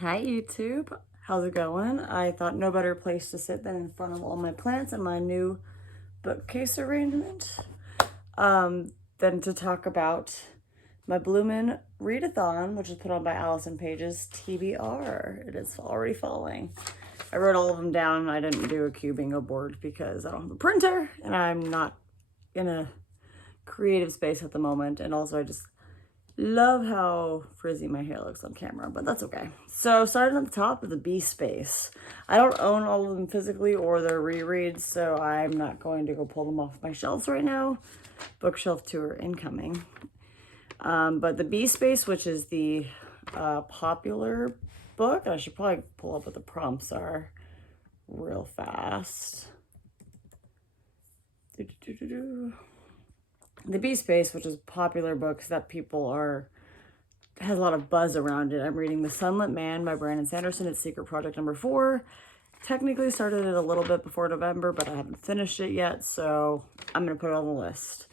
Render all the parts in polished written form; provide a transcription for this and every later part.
Hi YouTube, how's it going? I thought no better place to sit than in front of all my plants and my new bookcase arrangement than to talk about my Bloomin' Readathon, which is put on by Allison Page's TBR. It is already falling. I wrote all of them down. I didn't do a cue bingo board because I don't have a printer and I'm not in a creative space at the moment, and also I just love how frizzy my hair looks on camera, but that's okay. So starting at the top of the B space. I don't own all of them physically or their rereads, so I'm not going to go pull them off my shelves right now. Bookshelf tour incoming. But the B space, which is the popular book, I should probably pull up what the prompts are real fast. The B space, which is popular books that people has a lot of buzz around it. I'm reading The Sunlit Man by Brandon Sanderson. It's secret project number 4. Technically started it a little bit before November, but I haven't finished it yet, so I'm going to put it on the list.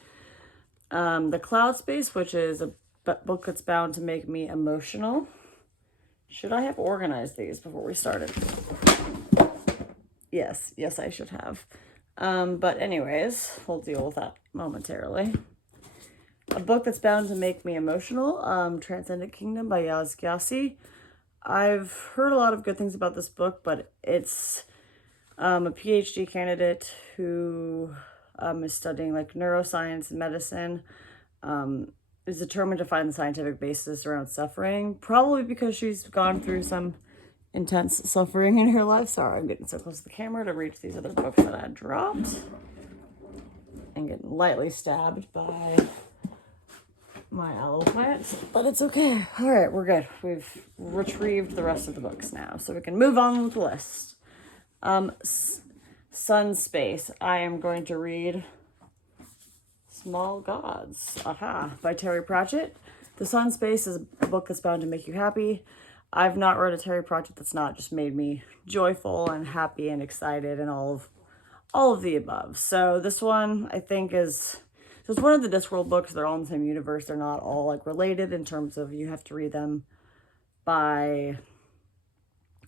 The Cloud Space, which is a book that's bound to make me emotional. Should I have organized these before we started? Yes, I should have. But anyways, we'll deal with that momentarily. A book that's bound to make me emotional, Transcendent Kingdom by Yaz Gyasi. I've heard a lot of good things about this book, but it's a PhD candidate who is studying like neuroscience and medicine, is determined to find the scientific basis around suffering, probably because she's gone through some intense suffering in her life. Sorry, I'm getting so close to the camera to reach these other books that I dropped. And getting lightly stabbed by my aloe plants, but it's okay. All right, we're good. We've retrieved the rest of the books now, so we can move on with the list. Sun Space. I am going to read Small Gods, by Terry Pratchett. The Sun Space is a book that's bound to make you happy. I've not read a Terry Pratchett that's not just made me joyful and happy and excited and all of the above. So this one I think is, so it's one of the Discworld books. They're all in the same universe. They're not all like related in terms of you have to read them by,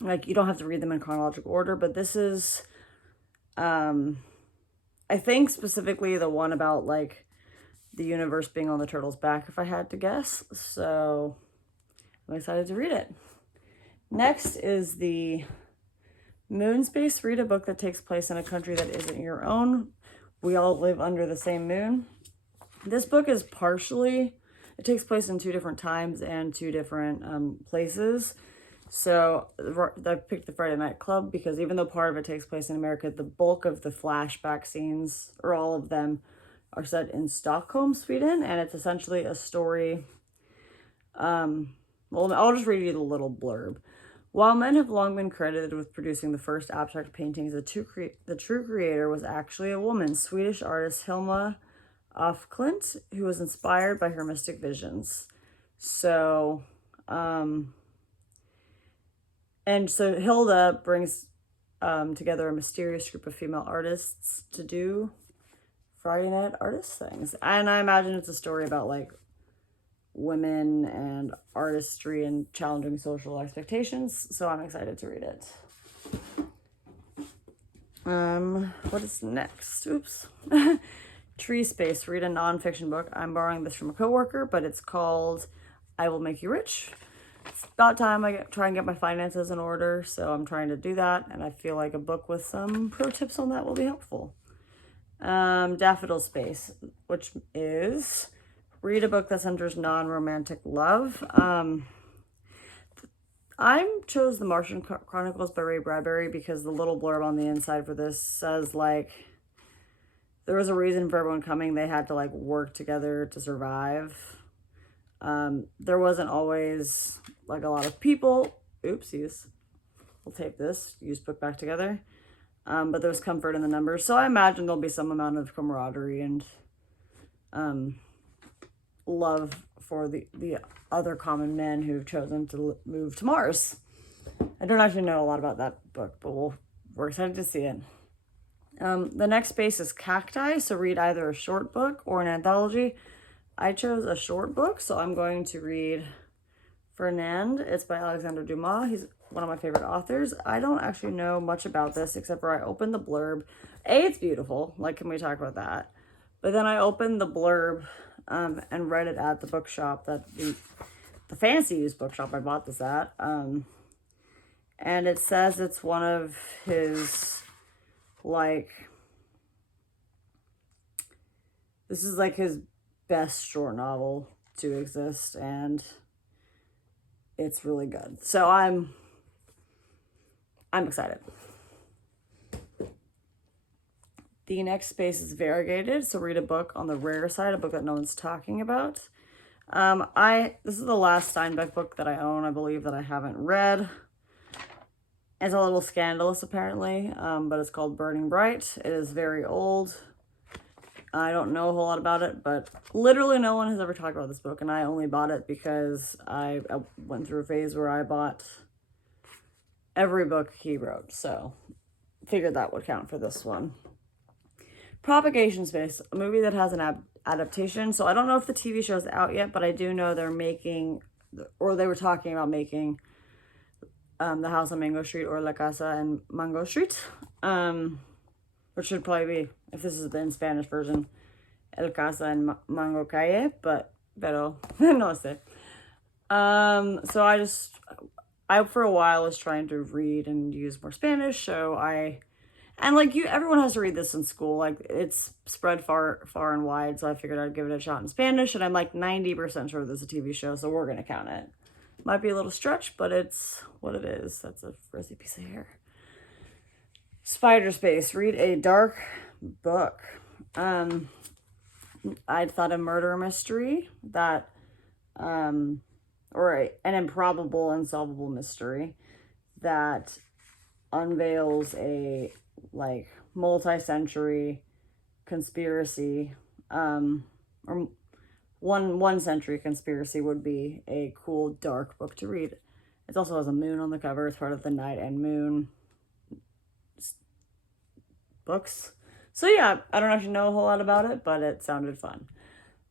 like, you don't have to read them in chronological order, but this is, I think specifically the one about like the universe being on the turtle's back, if I had to guess. So I'm excited to read it. Next is the Moon Space. Read a book that takes place in a country that isn't your own. We all live under the same moon. This book is partially, it takes place in 2 different times and 2 different places. So I picked the Friday Night Club because even though part of it takes place in America, the bulk of the flashback scenes, or all of them, are set in Stockholm, Sweden. And it's essentially a story. Well, I'll just read you the little blurb. While men have long been credited with producing the first abstract paintings, the true creator was actually a woman, Swedish artist Hilma af Klint, who was inspired by her mystic visions. So, and so Hilda brings together a mysterious group of female artists to do Friday night artist things. And I imagine it's a story about like women and artistry and challenging social expectations, so I'm excited to read it. What is next? Oops. Tree Space. Read a nonfiction book. I'm borrowing this from a coworker, but it's called I Will Make You Rich. It's about time I try and get my finances in order, so I'm trying to do that, and I feel like a book with some pro tips on that will be helpful. Daffodil Space, which is read a book that centers non-romantic love. I chose The Martian Chronicles by Ray Bradbury because the little blurb on the inside for this says like there was a reason for everyone coming. They had to like work together to survive. There wasn't always like a lot of people. Oopsies. We'll tape this. Use book back together. But there was comfort in the numbers. So I imagine there'll be some amount of camaraderie and love for the other common men who've chosen to move to Mars. I don't actually know a lot about that book, but we're excited to see it. The next space is Cacti, so read either a short book or an anthology. I chose a short book, so I'm going to read Fernand. It's by Alexander Dumas. He's one of my favorite authors. I don't actually know much about this except for I opened the blurb. It's beautiful. Like, can we talk about that? But then I opened the blurb and read it at the bookshop, that the fancy used bookshop I bought this at. And it says it's one of his, like, this is like his best short novel to exist, and it's really good. So I'm excited. The next space is variegated, so read a book on the rare side, a book that no one's talking about. This is the last Steinbeck book that I own, I believe, that I haven't read. It's a little scandalous, apparently, but it's called Burning Bright. It is very old. I don't know a whole lot about it, but literally no one has ever talked about this book, and I only bought it because I went through a phase where I bought every book he wrote, so figured that would count for this one. Propagation Space, a movie that has an adaptation. So I don't know if the TV show's out yet, but I do know they're making, or they were talking about making, The House on Mango Street, or La Casa en Mango Street, which should probably be, if this is the in Spanish version, El Casa en Mango Calle, pero no sé. So I for a while was trying to read and use more Spanish, so and like everyone has to read this in school. Like, it's spread far and wide, so I figured I'd give it a shot in Spanish, and I'm like 90% sure there's a TV show, so we're gonna count it. Might be a little stretch, but it's what it is. That's a frizzy piece of hair. Spider Space, read a dark book. I thought a murder mystery that, or an improbable, unsolvable mystery that unveils a, like, multi-century conspiracy, or one century conspiracy would be a cool dark book to read. It also has a moon on the cover. It's part of the Night and Moon books. So yeah, I don't actually know a whole lot about it, but it sounded fun.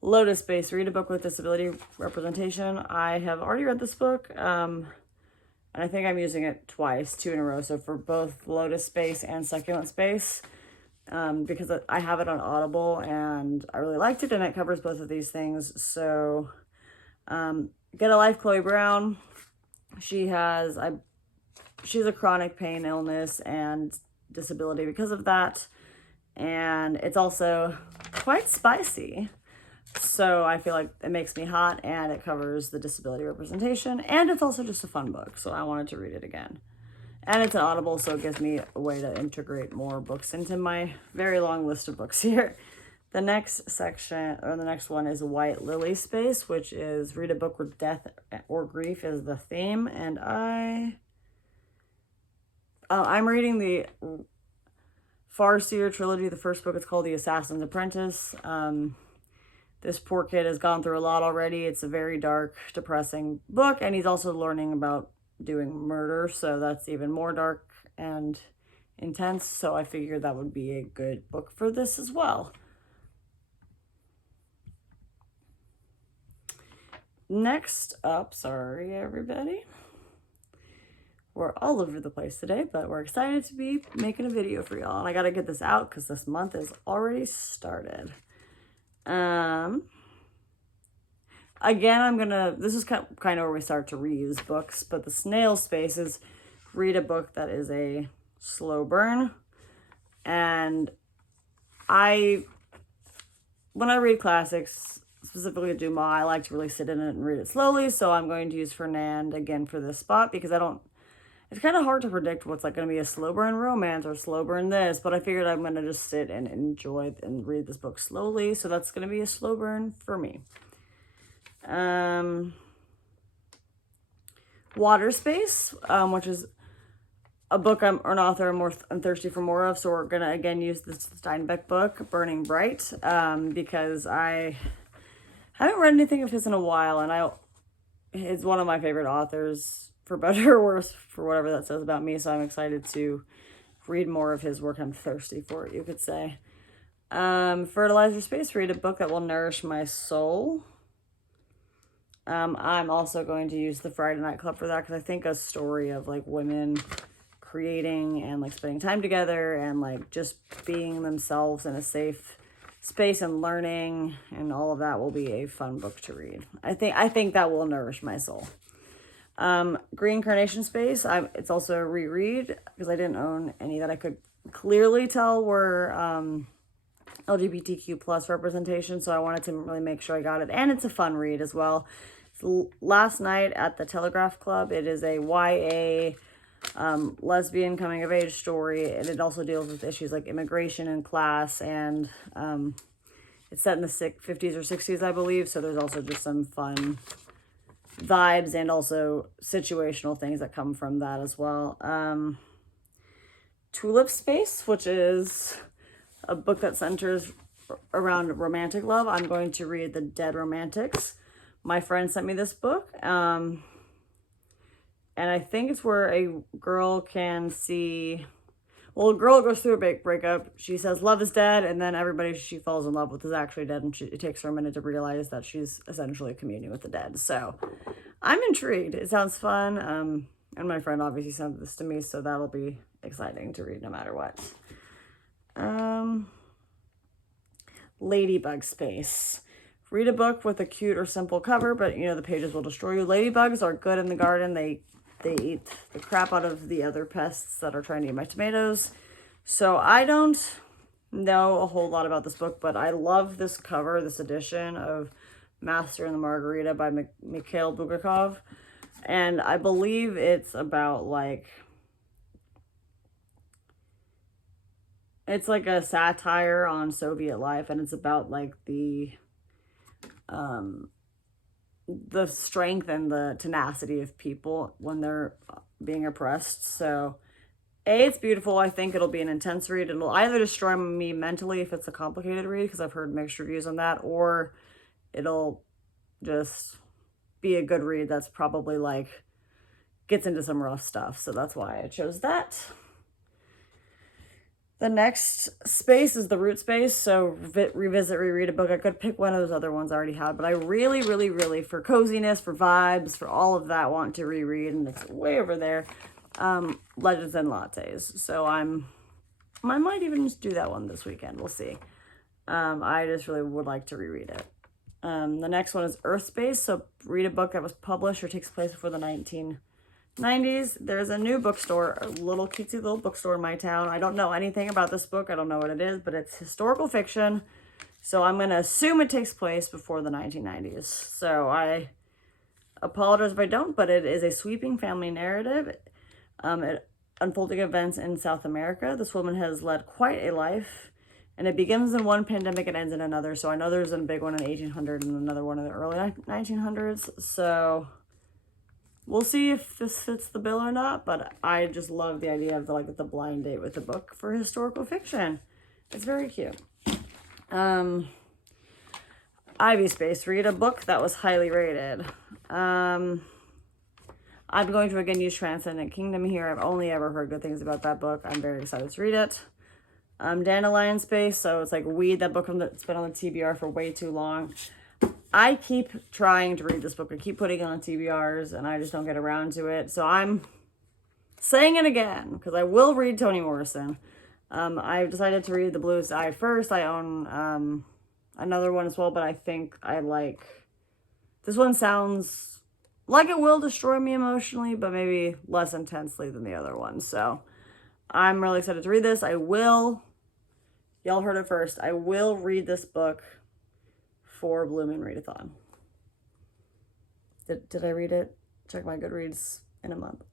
Lotus Space, read a book with disability representation. I have already read this book, and I think I'm using it twice, 2 in a row. So for both Lotus Space and Succulent Space, because I have it on Audible and I really liked it, and it covers both of these things. So Get a Life, Chloe Brown. She's a chronic pain, illness, and disability because of that. And it's also quite spicy. So I feel like it makes me hot, and it covers the disability representation, and it's also just a fun book, so I wanted to read it again. And it's an Audible, so it gives me a way to integrate more books into my very long list of books here. The next section, or the next one, is White Lily Space, which is read a book where death or grief is the theme, and I'm reading the Farseer trilogy. The first book is called The Assassin's Apprentice. This poor kid has gone through a lot already. It's a very dark, depressing book, and he's also learning about doing murder, so that's even more dark and intense, so I figured that would be a good book for this as well. Next up, sorry everybody, we're all over the place today, but we're excited to be making a video for y'all, and I gotta get this out because this month is already started. Again, this is kind of where we start to reuse books, but the Snail Space is read a book that is a slow burn. And when I read classics, specifically Dumas, I like to really sit in it and read it slowly, so I'm going to use Fernand again for this spot, because it's kind of hard to predict what's like going to be a slow burn romance or slow burn this, but I figured I'm going to just sit and enjoy and read this book slowly, so that's going to be a slow burn for me. Water Space, which is a book or an author I'm thirsty for more of, so we're going to again use this Steinbeck book, Burning Bright, because I haven't read anything of his in a while, and it's one of my favorite authors, for better or worse, for whatever that says about me, so I'm excited to read more of his work. I'm thirsty for it, you could say. Fertilizer Space, read a book that will nourish my soul. I'm also going to use the Friday Night Club for that because I think a story of like women creating and like spending time together and like just being themselves in a safe space and learning and all of that will be a fun book to read. I think that will nourish my soul. Green Carnation Space, it's also a reread because I didn't own any that I could clearly tell were LGBTQ plus representation, so I wanted to really make sure I got it. And it's a fun read as well. Last Night at the Telegraph Club. It is a YA lesbian coming of age story, and it also deals with issues like immigration and class, and it's set in the 50s or 60s, I believe, so there's also just some fun vibes and also situational things that come from that as well. Tulip Space, which is a book that centers around romantic love. I'm going to read The Dead Romantics. My friend sent me this book, and I think it's where a girl can see, well, a girl goes through a big breakup. She says love is dead, and then everybody she falls in love with is actually dead, and it takes her a minute to realize that she's essentially communing with the dead. So I'm intrigued. It sounds fun, and my friend obviously sent this to me, so that'll be exciting to read no matter what. Ladybug Space. Read a book with a cute or simple cover, but you know the pages will destroy you. Ladybugs are good in the garden. They eat the crap out of the other pests that are trying to eat my tomatoes. So I don't know a whole lot about this book, but I love this cover, this edition of Master and the Margarita by Mikhail Bulgakov. And I believe it's about like, it's like a satire on Soviet life, and it's about like the strength and the tenacity of people when they're being oppressed. So it's beautiful. I think it'll be an intense read. It'll either destroy me mentally if it's a complicated read, because I've heard mixed reviews on that, or it'll just be a good read that's probably like gets into some rough stuff. So that's why I chose that. The next space is the Root Space. So revisit, reread a book. I could pick one of those other ones I already had, but I really, really, really, for coziness, for vibes, for all of that, want to reread, and it's way over there, Legends and Lattes. So I might even just do that one this weekend. We'll see. I just really would like to reread it. The next one is Earth Space. So read a book that was published or takes place before the 1990s. There's a new bookstore, a little cutesy little bookstore in my town. I don't know anything about this book. I don't know what it is, but it's historical fiction. So I'm going to assume it takes place before the 1990s. So I apologize if I don't, but it is a sweeping family narrative. Unfolding events in South America. This woman has led quite a life, and it begins in one pandemic and ends in another. So I know there's a big one in 1800 and another one in the early 1900s. So we'll see if this fits the bill or not, but I just love the idea of the blind date with the book for historical fiction. It's very cute. Ivy Space. Read a book that was highly rated. I'm going to again use Transcendent Kingdom here. I've only ever heard good things about that book. I'm very excited to read it. Dandelion Space. So it's like Weed, that book that's been on the TBR for way too long. I keep trying to read this book. I keep putting it on TBRs, and I just don't get around to it. So I'm saying it again, because I will read Toni Morrison. I've decided to read The Bluest Eye first. I own another one as well, but I think I like... This one sounds like it will destroy me emotionally, but maybe less intensely than the other one. So I'm really excited to read this. I will... Y'all heard it first. I will read this book for Blue Moon Readathon. Did I read it? Check my Goodreads in a month.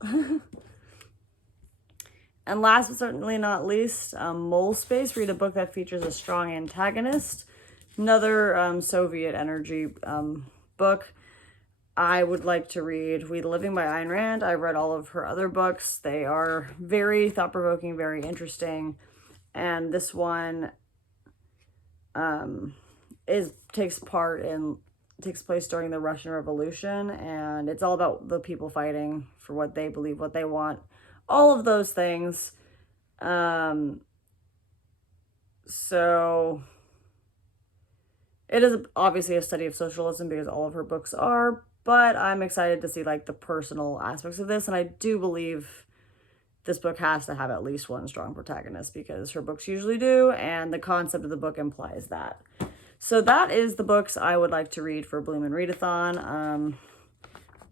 And last but certainly not least, Mole Space. Read a book that features a strong antagonist. Another Soviet energy book. I would like to read We the Living by Ayn Rand. I've read all of her other books. They are very thought-provoking, very interesting. And this one takes place during the Russian Revolution, and it's all about the people fighting for what they believe, what they want, all of those things. So it is obviously a study of socialism, because all of her books are, but I'm excited to see like the personal aspects of this. And I do believe this book has to have at least one strong protagonist because her books usually do, and the concept of the book implies that. So that is the books I would like to read for Bloom and Readathon.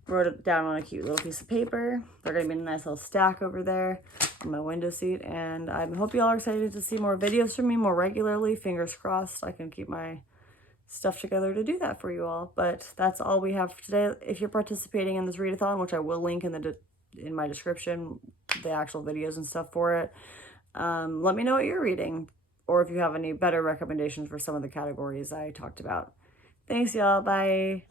Wrote it down on a cute little piece of paper. They're going to be in a nice little stack over there on my window seat. And I hope you all are excited to see more videos from me more regularly. Fingers crossed I can keep my stuff together to do that for you all. But that's all we have for today. If you're participating in this readathon, which I will link in my description, the actual videos and stuff for it, let me know what you're reading, or if you have any better recommendations for some of the categories I talked about. Thanks, y'all. Bye.